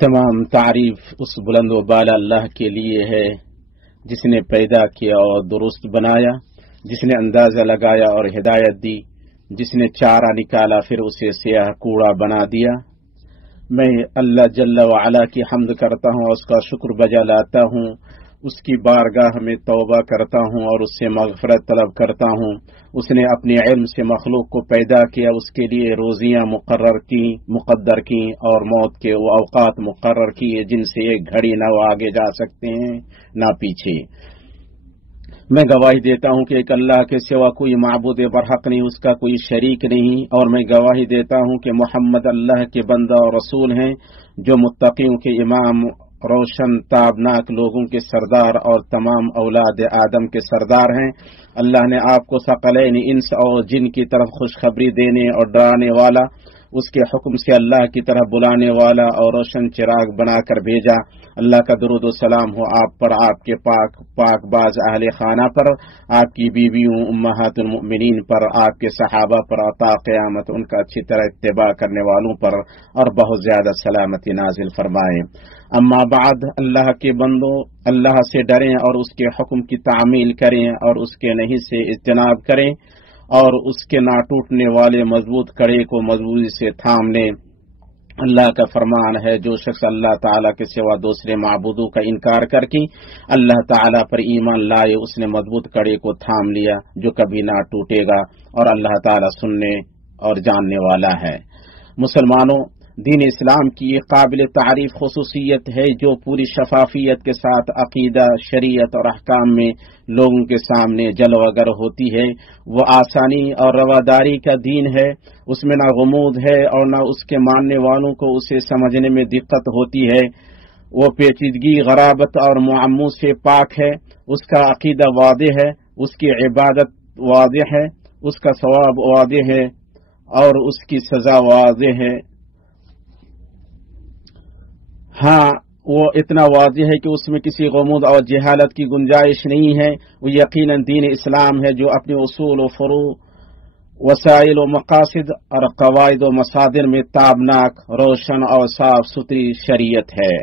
تمام تعریف اس بلند و بالا اللہ کے لیے ہے جس نے پیدا کیا اور درست بنایا، جس نے اندازہ لگایا اور ہدایت دی، جس نے چارہ نکالا پھر اسے سیاہ کوڑا بنا دیا۔ میں اللہ جل وعلا کی حمد کرتا ہوں اور اس کا شکر بجا لاتا ہوں، اس کی بارگاہ میں توبہ کرتا ہوں اور اس سے مغفرت طلب کرتا ہوں۔ اس نے اپنے علم سے مخلوق کو پیدا کیا، اس کے لیے روزیاں مقدر کی اور موت کے وہ اوقات مقرر کیے جن سے ایک گھڑی نہ وہ آگے جا سکتے ہیں نہ پیچھے۔ میں گواہی دیتا ہوں کہ ایک اللہ کے سوا کوئی معبود برحق نہیں، اس کا کوئی شریک نہیں، اور میں گواہی دیتا ہوں کہ محمد اللہ کے بندہ اور رسول ہیں، جو متقیوں کے امام، روشن تابناک لوگوں کے سردار اور تمام اولاد آدم کے سردار ہیں۔ اللہ نے آپ کو ثقلین انس اور جن کی طرف خوشخبری دینے اور ڈرانے والا، اس کے حکم سے اللہ کی طرف بلانے والا اور روشن چراغ بنا کر بھیجا۔ اللہ کا درود و سلام ہو آپ پر، آپ کے پاک باز اہل خانہ پر، آپ کی بیویوں امہات المؤمنین پر، آپ کے صحابہ پر، عطا قیامت ان کا اچھی طرح اتباع کرنے والوں پر اور بہت زیادہ سلامتی نازل فرمائے۔ اما بعد، اللہ کے بندوں، اللہ سے ڈریں اور اس کے حکم کی تعمیل کریں اور اس کے نہیں سے اجتناب کریں، اور اس کے نہ ٹوٹنے والے مضبوط کڑے کو مضبوطی سے تھام لیں۔ اللہ کا فرمان ہے، جو شخص اللہ تعالیٰ کے سوا دوسرے معبودوں کا انکار کر کے اللہ تعالیٰ پر ایمان لائے، اس نے مضبوط کڑے کو تھام لیا جو کبھی نہ ٹوٹے گا، اور اللہ تعالیٰ سننے اور جاننے والا ہے۔ مسلمانوں، دین اسلام کی یہ قابل تعریف خصوصیت ہے جو پوری شفافیت کے ساتھ عقیدہ، شریعت اور احکام میں لوگوں کے سامنے جلوہ گر ہوتی ہے۔ وہ آسانی اور رواداری کا دین ہے، اس میں نہ غموض ہے اور نہ اس کے ماننے والوں کو اسے سمجھنے میں دقت ہوتی ہے۔ وہ پیچیدگی، غرابت اور معموں سے پاک ہے۔ اس کا عقیدہ واضح ہے، اس کی عبادت واضح ہے، اس کا ثواب واضح ہے اور اس کی سزا واضح ہے۔ ہاں، وہ اتنا واضح ہے کہ اس میں کسی غموض اور جہالت کی گنجائش نہیں ہے۔ وہ یقیناً دین اسلام ہے جو اپنے اصول و فروع، وسائل و مقاصد اور قواعد و مصادر میں تابناک، روشن اور صاف ستھری شریعت ہے۔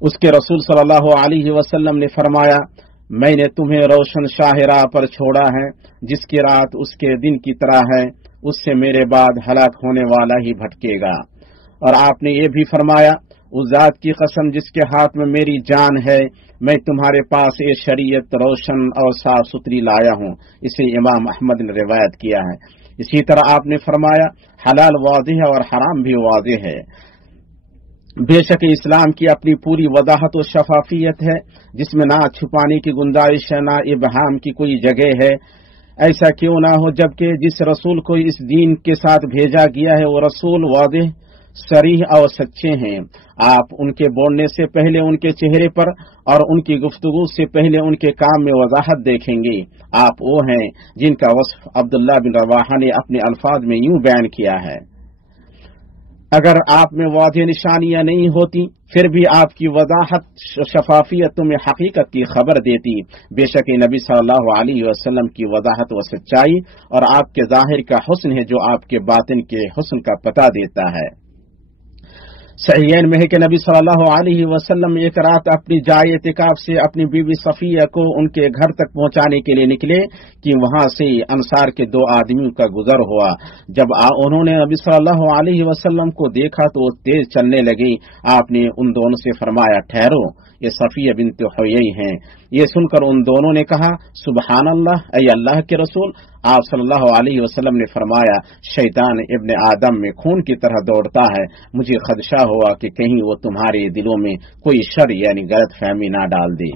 اس کے رسول صلی اللہ علیہ وسلم نے فرمایا، میں نے تمہیں روشن شاہراہ پر چھوڑا ہے، جس کی رات اس کے دن کی طرح ہے، اس سے میرے بعد ہلاک ہونے والا ہی بھٹکے گا۔ اور آپ نے یہ بھی فرمایا، اس ذات کی قسم جس کے ہاتھ میں میری جان ہے، میں تمہارے پاس یہ شریعت روشن اور صاف ستھری لایا ہوں۔ اسے امام احمد نے روایت کیا ہے۔ اسی طرح آپ نے فرمایا، حلال واضح ہے اور حرام بھی واضح ہے۔ بے شک اسلام کی اپنی پوری وضاحت و شفافیت ہے، جس میں نہ چھپانے کی گنجائش ہے، نہ ابہام کی کوئی جگہ ہے۔ ایسا کیوں نہ ہو، جبکہ جس رسول کو اس دین کے ساتھ بھیجا گیا ہے وہ رسول واضح، صریح اور سچے ہیں۔ آپ ان کے بولنے سے پہلے ان کے چہرے پر اور ان کی گفتگو سے پہلے ان کے کام میں وضاحت دیکھیں گے۔ آپ وہ ہیں جن کا وصف عبداللہ بن رواحہ نے اپنے الفاظ میں یوں بیان کیا ہے، اگر آپ میں واضح نشانیاں نہیں ہوتی پھر بھی آپ کی وضاحت شفافیت تمہیں حقیقت کی خبر دیتی۔ بے شک نبی صلی اللہ علیہ وسلم کی وضاحت و سچائی اور آپ کے ظاہر کا حسن ہے جو آپ کے باطن کے حسن کا پتہ دیتا ہے۔ صحیحین میں ہے کہ نبی صلی اللہ علیہ وسلم ایک رات اپنی جائے اعتکاف سے اپنی بیوی صفیہ کو ان کے گھر تک پہنچانے کے لیے نکلے کہ وہاں سے انصار کے دو آدمیوں کا گزر ہوا۔ جب انہوں نے نبی صلی اللہ علیہ وسلم کو دیکھا تو وہ تیز چلنے لگی۔ آپ نے ان دونوں سے فرمایا، ٹھہرو، یہ صفیہ بنت حیی ہیں۔ یہ سن کر ان دونوں نے کہا، سبحان اللہ، اے اللہ کے رسول۔ آپ صلی اللہ علیہ وسلم نے فرمایا، شیطان ابن آدم میں خون کی طرح دوڑتا ہے، مجھے خدشہ ہوا کہ کہیں وہ تمہارے دلوں میں کوئی شر یعنی غلط فہمی نہ ڈال دے۔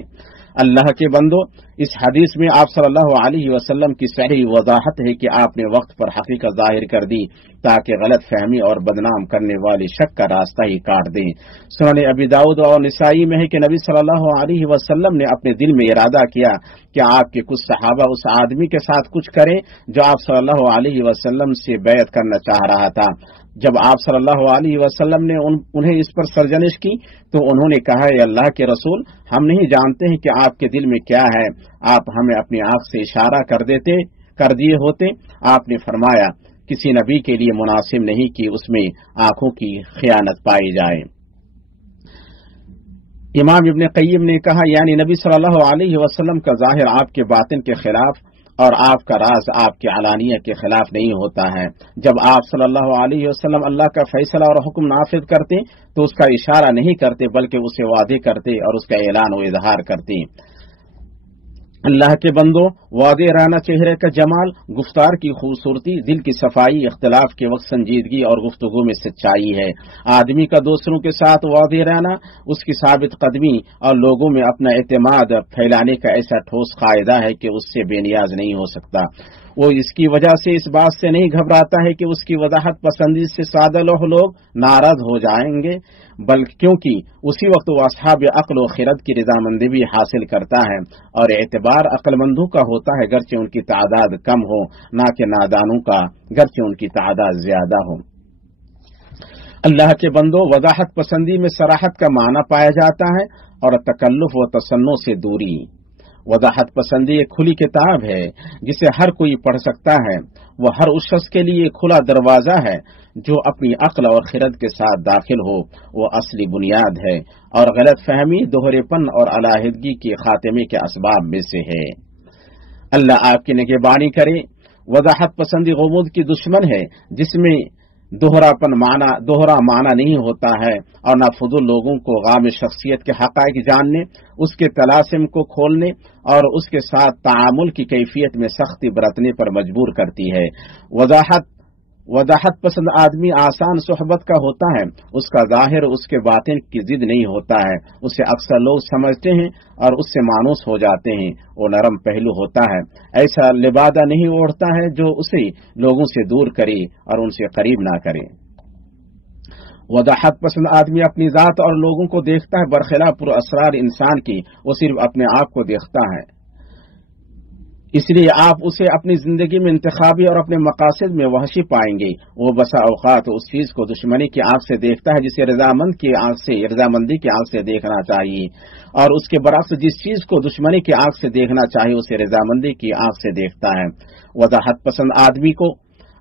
اللہ کے بندو، اس حدیث میں آپ صلی اللہ علیہ وسلم کی صحیح وضاحت ہے کہ آپ نے وقت پر حقیقت ظاہر کر دی تاکہ غلط فہمی اور بدنام کرنے والی شک کا راستہ ہی کاٹ دیں۔ سنن ابی داؤد اور نسائی میں ہے کہ نبی صلی اللہ علیہ وسلم نے اپنے دل میں ارادہ کیا کہ آپ کے کچھ صحابہ اس آدمی کے ساتھ کچھ کریں جو آپ صلی اللہ علیہ وسلم سے بیعت کرنا چاہ رہا تھا۔ جب آپ صلی اللہ علیہ وسلم نے انہیں اس پر سرزنش کی تو انہوں نے کہا، اے اللہ کے رسول، ہم نہیں جانتے ہیں کہ آپ کے دل میں کیا ہے، آپ ہمیں اپنی آنکھ سے اشارہ کر دیے ہوتے۔ آپ نے فرمایا، کسی نبی کے لیے مناسب نہیں کہ اس میں آنکھوں کی خیانت پائی جائے۔ امام ابن قیم نے کہا یعنی نبی صلی اللہ علیہ وسلم کا ظاہر آپ کے باطن کے خلاف اور آپ کا راز آپ کے علانیہ کے خلاف نہیں ہوتا ہے۔ جب آپ صلی اللہ علیہ وسلم اللہ کا فیصلہ اور حکم نافذ کرتے تو اس کا اشارہ نہیں کرتے بلکہ اسے واضح کرتے اور اس کا اعلان و اظہار کرتے۔ اللہ کے بندو، واضح رہنا چہرے کا جمال، گفتار کی خوبصورتی، دل کی صفائی، اختلاف کے وقت سنجیدگی اور گفتگو میں سچائی ہے۔ آدمی کا دوسروں کے ساتھ واضح رہنا، اس کی ثابت قدمی اور لوگوں میں اپنا اعتماد پھیلانے کا ایسا ٹھوس قاعدہ ہے کہ اس سے بے نیاز نہیں ہو سکتا۔ وہ اس کی وجہ سے اس بات سے نہیں گھبراتا ہے کہ اس کی وضاحت پسندی سے سادہ لوگ ناراض ہو جائیں گے، بلکہ کیونکہ اسی وقت وہ اصحاب عقل و خرد کی رضامندی بھی حاصل کرتا ہے، اور اعتبار عقل مندوں کا ہوتا ہے گرچہ ان کی تعداد کم ہو، نہ کہ نادانوں کا گرچہ ان کی تعداد زیادہ ہو۔ اللہ کے بندو، وضاحت پسندی میں صراحت کا معنی پایا جاتا ہے اور تکلف و تصنع سے دوری۔ وضاحت پسندی ایک کھلی کتاب ہے جسے ہر کوئی پڑھ سکتا ہے، وہ ہر اس شخص کے لیے کھلا دروازہ ہے جو اپنی عقل اور خرد کے ساتھ داخل ہو، وہ اصلی بنیاد ہے اور غلط فہمی، دوہرے پن اور علیحدگی کے خاتمے کے اسباب میں سے ہے۔ اللہ آپ کی نگہبانی کرے۔ وضاحت پسندی غموض کی دشمن ہے جس میں دوہرا معنی نہیں ہوتا ہے اور نہ فضول لوگوں کو غام شخصیت کے حقائق جاننے، اس کے طلاسم کو کھولنے اور اس کے ساتھ تعامل کی کیفیت میں سختی برتنے پر مجبور کرتی ہے۔ وضاحت پسند آدمی آسان صحبت کا ہوتا ہے، اس کا ظاہر اس کے باطن کی ضد نہیں ہوتا ہے، اسے اکثر لوگ سمجھتے ہیں اور اس سے مانوس ہو جاتے ہیں، وہ نرم پہلو ہوتا ہے، ایسا لبادہ نہیں اوڑھتا ہے جو اسے لوگوں سے دور کرے اور ان سے قریب نہ کرے۔ وضاحت پسند آدمی اپنی ذات اور لوگوں کو دیکھتا ہے، برخلاف پر اسرار انسان کی وہ صرف اپنے آپ کو دیکھتا ہے، اس لیے آپ اسے اپنی زندگی میں انتخابی اور اپنے مقاصد میں وحشی پائیں گے۔ وہ بسا اوقات اس چیز کو دشمنی کی آنکھ سے دیکھتا ہے جسے رضامندی کی آنکھ سے دیکھنا چاہیے، اور اس کے برعکس جس چیز کو دشمنی کی آنکھ سے دیکھنا چاہیے اسے رضامندی کی آنکھ سے دیکھتا ہے۔ وضاحت پسند آدمی کو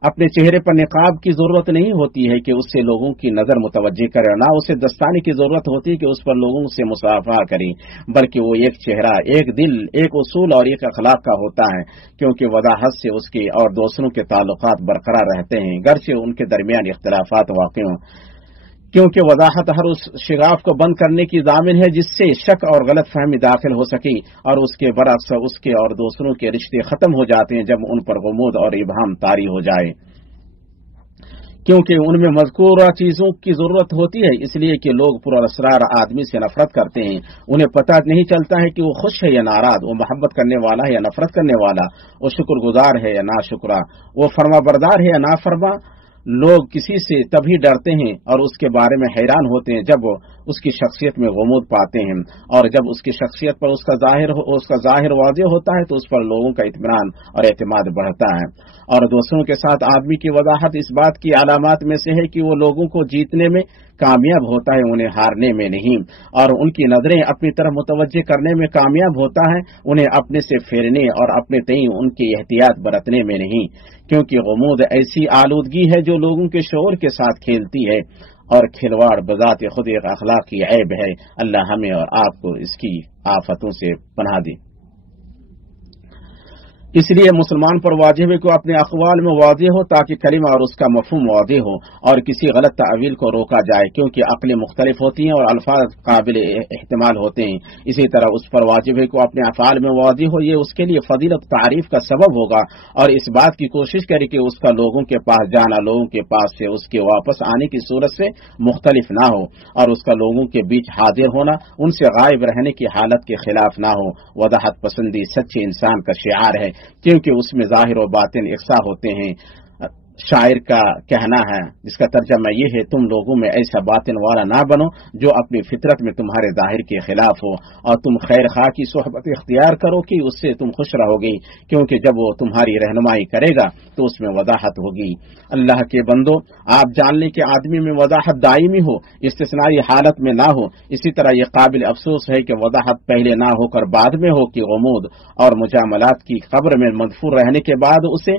اپنے چہرے پر نقاب کی ضرورت نہیں ہوتی ہے کہ اس سے لوگوں کی نظر متوجہ کرے، نہ اسے دستانے کی ضرورت ہوتی ہے کہ اس پر لوگوں سے مصافحہ کرے، بلکہ وہ ایک چہرہ، ایک دل، ایک اصول اور ایک اخلاق کا ہوتا ہے، کیونکہ وضاحت سے اس کے اور دوسروں کے تعلقات برقرار رہتے ہیں گرچہ ان کے درمیان اختلافات واقع ہوں، کیونکہ وضاحت ہر اس شگاف کو بند کرنے کی ضامن ہے جس سے شک اور غلط فہمی داخل ہو سکے، اور اس کے برعکس اس کے اور دوسروں کے رشتے ختم ہو جاتے ہیں جب ان پر غموض اور ابہام طاری ہو جائے، کیونکہ ان میں مذکورہ چیزوں کی ضرورت ہوتی ہے، اس لیے کہ لوگ پراسرار آدمی سے نفرت کرتے ہیں، انہیں پتہ نہیں چلتا ہے کہ وہ خوش ہے یا ناراض، وہ محبت کرنے والا ہے یا نفرت کرنے والا، وہ شکر گزار ہے یا ناشکرا، وہ فرما بردار ہے یا نافرما۔ لوگ کسی سے تبھی ڈرتے ہیں اور اس کے بارے میں حیران ہوتے ہیں جب اس کی شخصیت میں غموض پاتے ہیں، اور جب اس کی شخصیت پر اس کا ظاہر واضح ہوتا ہے تو اس پر لوگوں کا اطمینان اور اعتماد بڑھتا ہے، اور دوسروں کے ساتھ آدمی کی وضاحت اس بات کی علامات میں سے ہے کہ وہ لوگوں کو جیتنے میں کامیاب ہوتا ہے، انہیں ہارنے میں نہیں، اور ان کی نظریں اپنی طرف متوجہ کرنے میں کامیاب ہوتا ہے، انہیں اپنے سے پھیرنے اور اپنے تئیں ان کی احتیاط برتنے میں نہیں، کیونکہ غموض ایسی آلودگی ہے جو لوگوں کے شعور کے ساتھ کھیلتی ہے، اور کھلواڑ بذات خود ایک اخلاقی عیب ہے۔ اللہ ہمیں اور آپ کو اس کی آفتوں سے پناہ دے۔ اس لیے مسلمان پر واجب ہے کہ اپنے اقوال میں واضح ہو تاکہ کلمہ اور اس کا مفہوم واضح ہو اور کسی غلط تعویل کو روکا جائے، کیونکہ عقلیں مختلف ہوتی ہیں اور الفاظ قابل احتمال ہوتے ہیں۔ اسی طرح اس پر واجب ہے کہ اپنے افعال میں واضح ہو، یہ اس کے لیے فضیلت تعریف کا سبب ہوگا، اور اس بات کی کوشش کرے کہ اس کا لوگوں کے پاس جانا لوگوں کے پاس سے اس کے واپس آنے کی صورت سے مختلف نہ ہو، اور اس کا لوگوں کے بیچ حاضر ہونا ان سے غائب رہنے کی حالت کے خلاف نہ ہو۔ وضاحت پسندی سچے انسان کا شعار ہے، کیونکہ اس میں ظاہر و باطن یکساں ہوتے ہیں۔ شاعر کا کہنا ہے جس کا ترجمہ یہ ہے، تم لوگوں میں ایسا باطن والا نہ بنو جو اپنی فطرت میں تمہارے ظاہر کے خلاف ہو، اور تم خیر خواہ کی صحبت اختیار کرو کہ اس سے تم خوش رہو گی، کیونکہ جب وہ تمہاری رہنمائی کرے گا تو اس میں وضاحت ہوگی۔ اللہ کے بندو، آپ جان لیں کہ آدمی میں وضاحت دائمی ہو، استثنائی حالت میں نہ ہو۔ اسی طرح یہ قابل افسوس ہے کہ وضاحت پہلے نہ ہو کر بعد میں ہو، کہ غموض اور مجاملات کی قبر میں مدفون رہنے کے بعد اسے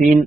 3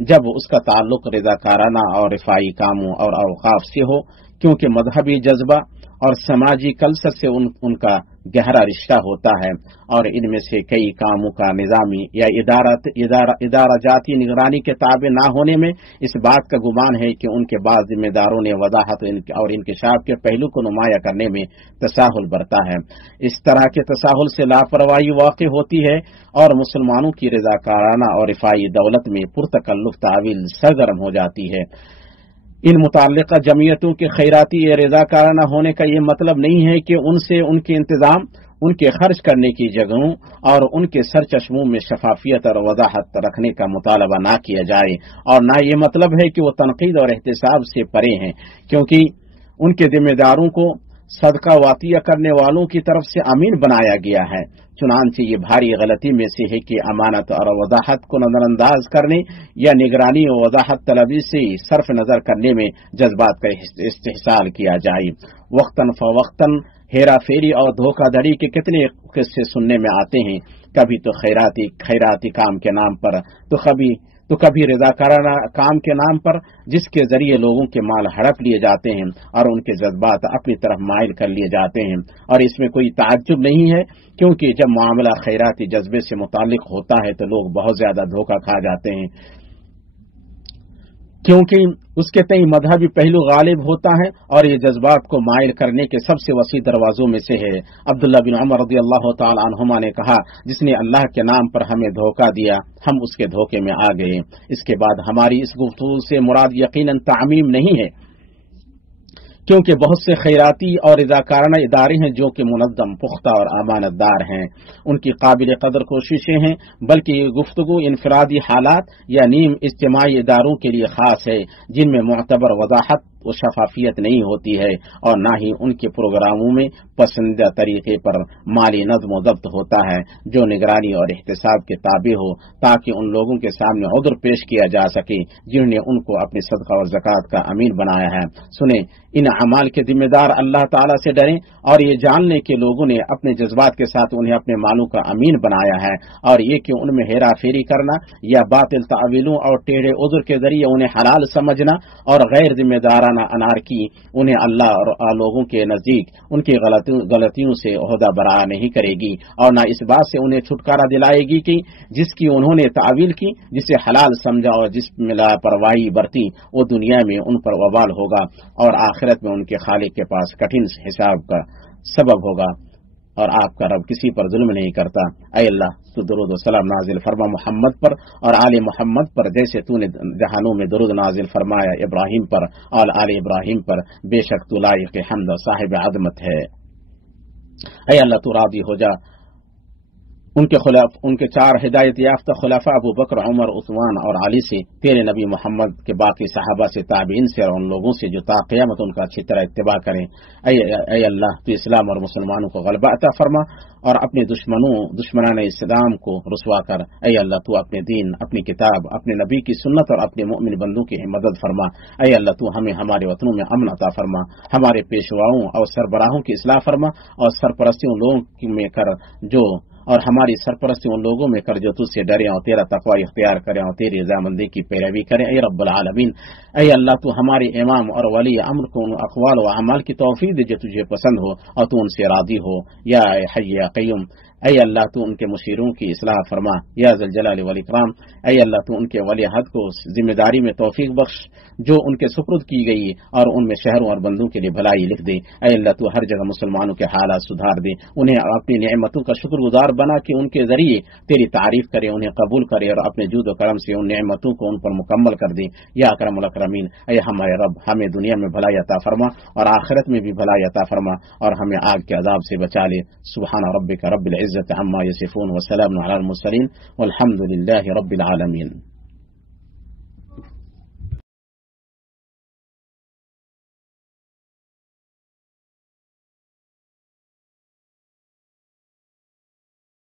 جب اس کا تعلق رضاکارانہ اور رفاعی کاموں اور اوقاف سے ہو، کیونکہ مذہبی جذبہ اور سماجی کلست سے ان کا گہرا رشتہ ہوتا ہے، اور ان میں سے کئی کاموں کا نظامی یا ادارہ جاتی نگرانی کے تابع نہ ہونے میں اس بات کا گمان ہے کہ ان کے بعض ذمہ داروں نے وضاحت اور انکشاف کے پہلو کو نمایاں کرنے میں تساہل برتا ہے۔ اس طرح کے تساہل سے لاپرواہی واقع ہوتی ہے اور مسلمانوں کی رضاکارانہ اور رفاعی دولت میں پرتکلف تعویل سرگرم ہو جاتی ہے۔ ان متعلقہ جمعیتوں کے خیراتی یا رضاکارانہ ہونے کا یہ مطلب نہیں ہے کہ ان سے ان کے انتظام، ان کے خرچ کرنے کی جگہوں اور ان کے سرچشموں میں شفافیت اور وضاحت رکھنے کا مطالبہ نہ کیا جائے، اور نہ یہ مطلب ہے کہ وہ تنقید اور احتساب سے پرے ہیں، کیونکہ ان کے ذمہ داروں کو صدقہ وعطیہ کرنے والوں کی طرف سے امین بنایا گیا ہے۔ چنانچہ یہ بھاری غلطی میں سے ہے کہ امانت اور وضاحت کو نظر انداز کرنے یا نگرانی و وضاحت طلبی سے صرف نظر کرنے میں جذبات کا استحصال کیا جائے۔ وقتاً فوقتاً ہیرا پھیری اور دھوکہ دھڑی کے کتنے قصے سننے میں آتے ہیں، کبھی تو خیراتی کام کے نام پر تو کبھی رضاکارانہ کام کے نام پر، جس کے ذریعے لوگوں کے مال ہڑپ لیے جاتے ہیں اور ان کے جذبات اپنی طرف مائل کر لیے جاتے ہیں۔ اور اس میں کوئی تعجب نہیں ہے، کیونکہ جب معاملہ خیراتی جذبے سے متعلق ہوتا ہے تو لوگ بہت زیادہ دھوکہ کھا جاتے ہیں، کیونکہ اس کے تئیں مذہبی پہلو غالب ہوتا ہے اور یہ جذبات کو مائل کرنے کے سب سے وسیع دروازوں میں سے ہے۔ عبداللہ بن عمر رضی اللہ تعالی عنہما نے کہا، جس نے اللہ کے نام پر ہمیں دھوکہ دیا، ہم اس کے دھوکے میں آ گئے۔ اس کے بعد ہماری اس گفتگو سے مراد یقیناً تعمیم نہیں ہے، کیونکہ بہت سے خیراتی اور رضاکارانہ ادارے ہیں جو کہ منظم، پختہ اور امانت دار ہیں، ان کی قابل قدر کوششیں ہیں، بلکہ یہ گفتگو انفرادی حالات یا نیم اجتماعی اداروں کے لیے خاص ہے، جن میں معتبر وضاحت و شفافیت نہیں ہوتی ہے، اور نہ ہی ان کے پروگراموں میں پسندیدہ طریقے پر مالی نظم و ضبط ہوتا ہے جو نگرانی اور احتساب کے تابع ہو، تاکہ ان لوگوں کے سامنے عذر پیش کیا جا سکے جنہوں نے ان کو اپنی صدقہ اور زکوٰۃ کا امین بنایا ہے۔ سنیں، ان اعمال کے ذمہ دار اللہ تعالیٰ سے ڈریں، اور یہ جان لیں کہ لوگوں نے اپنے جذبات کے ساتھ انہیں اپنے مالوں کا امین بنایا ہے، اور یہ کہ ان میں ہیرا پھیری کرنا یا باطل تعویلوں اور ٹیڑھے عذر کے ذریعے انہیں حلال سمجھنا اور غیر ذمہ دارانہ انارکی انہیں اللہ اور لوگوں کے نزدیک ان کی غلطیوں سے عہدہ برآ نہیں کرے گی، اور نہ اس بات سے انہیں چھٹکارا دلائے گی کہ جس کی انہوں نے تعویل کی، جسے حلال سمجھا اور جس میں لاپرواہی برتی، وہ دنیا میں ان پر وبال ہوگا اور آخرت میں ان کے خالق کے پاس کٹھن حساب کا سبب ہوگا۔ اور آپ کا رب کسی پر ظلم نہیں کرتا۔ اے اللہ، تو درود و سلام نازل فرما محمد پر اور آل محمد پر، جیسے تو نے جہانوں میں درود نازل فرمایا ابراہیم پر اور آل ابراہیم پر، بے شک تو لائق حمد و صاحب عظمت ہے۔ اے اللہ، تو راضی ہو جا ان کے چار ہدایت یافتہ خلفاء ابو بکر، عمر، عثمان اور علی سے، تیرے نبی محمد کے باقی صحابہ سے، تابعین سے، اور ان لوگوں سے جو تا قیامت ان کا اچھی طرح اتباع کریں۔ اے اللہ، تو اسلام اور مسلمانوں کو غلبہ عطا فرما اور اپنے دشمنان اسلام کو رسوا کر۔ اے اللہ، تو اپنے دین، اپنی کتاب، اپنے نبی کی سنت اور اپنے مؤمن بندوں کی مدد فرما۔ اے اللہ، تو ہمیں ہمارے وطنوں میں امن عطا فرما، ہمارے پیشواؤں اور سربراہوں کی اصلاح فرما، اور سرپرستیوں لوگوں میں کر اور ہماری سرپرستی ان لوگوں میں کر جو تجھ سے ڈریں اور تیرا تقوی اختیار کریں اور تیری رضامندی کی پیروی کریں۔ اے رب العالمین، اے اللہ، تو ہمارے امام اور ولی امر کو ان اقوال و اعمال کی توفیق دے جو تجھے پسند ہو اور تو ان سے راضی ہو۔ یا حی یا قیوم، اے اللہ، تو ان کے مشیروں کی اصلاح فرما۔ یا ذی الجلال والاکرام، اے اللہ، تو ان کے ولی عہد کو ذمہ داری میں توفیق بخش جو ان کے سپرد کی گئی، اور ان میں شہروں اور بندوں کے لیے بھلائی لکھ دے۔ اے اللہ، تو ہر جگہ مسلمانوں کے حالات سدھار دے، انہیں اپنی نعمتوں کا شکر گزار بنا کہ ان کے ذریعے تیری تعریف کرے، انہیں قبول کرے اور اپنے جود و کرم سے ان نعمتوں کو ان پر مکمل کر دے۔ یا اکرم الاکرمین، اے ہمارے رب، ہمیں دنیا میں بھلائی عطا فرما اور آخرت میں بھی بھلائی عطا فرما، اور ہمیں آگ کے عذاب سے بچا لے۔ سبحان ربک رب العزت عما یصفون وسلام علی المرسلین والحمد للہ رب العالمین۔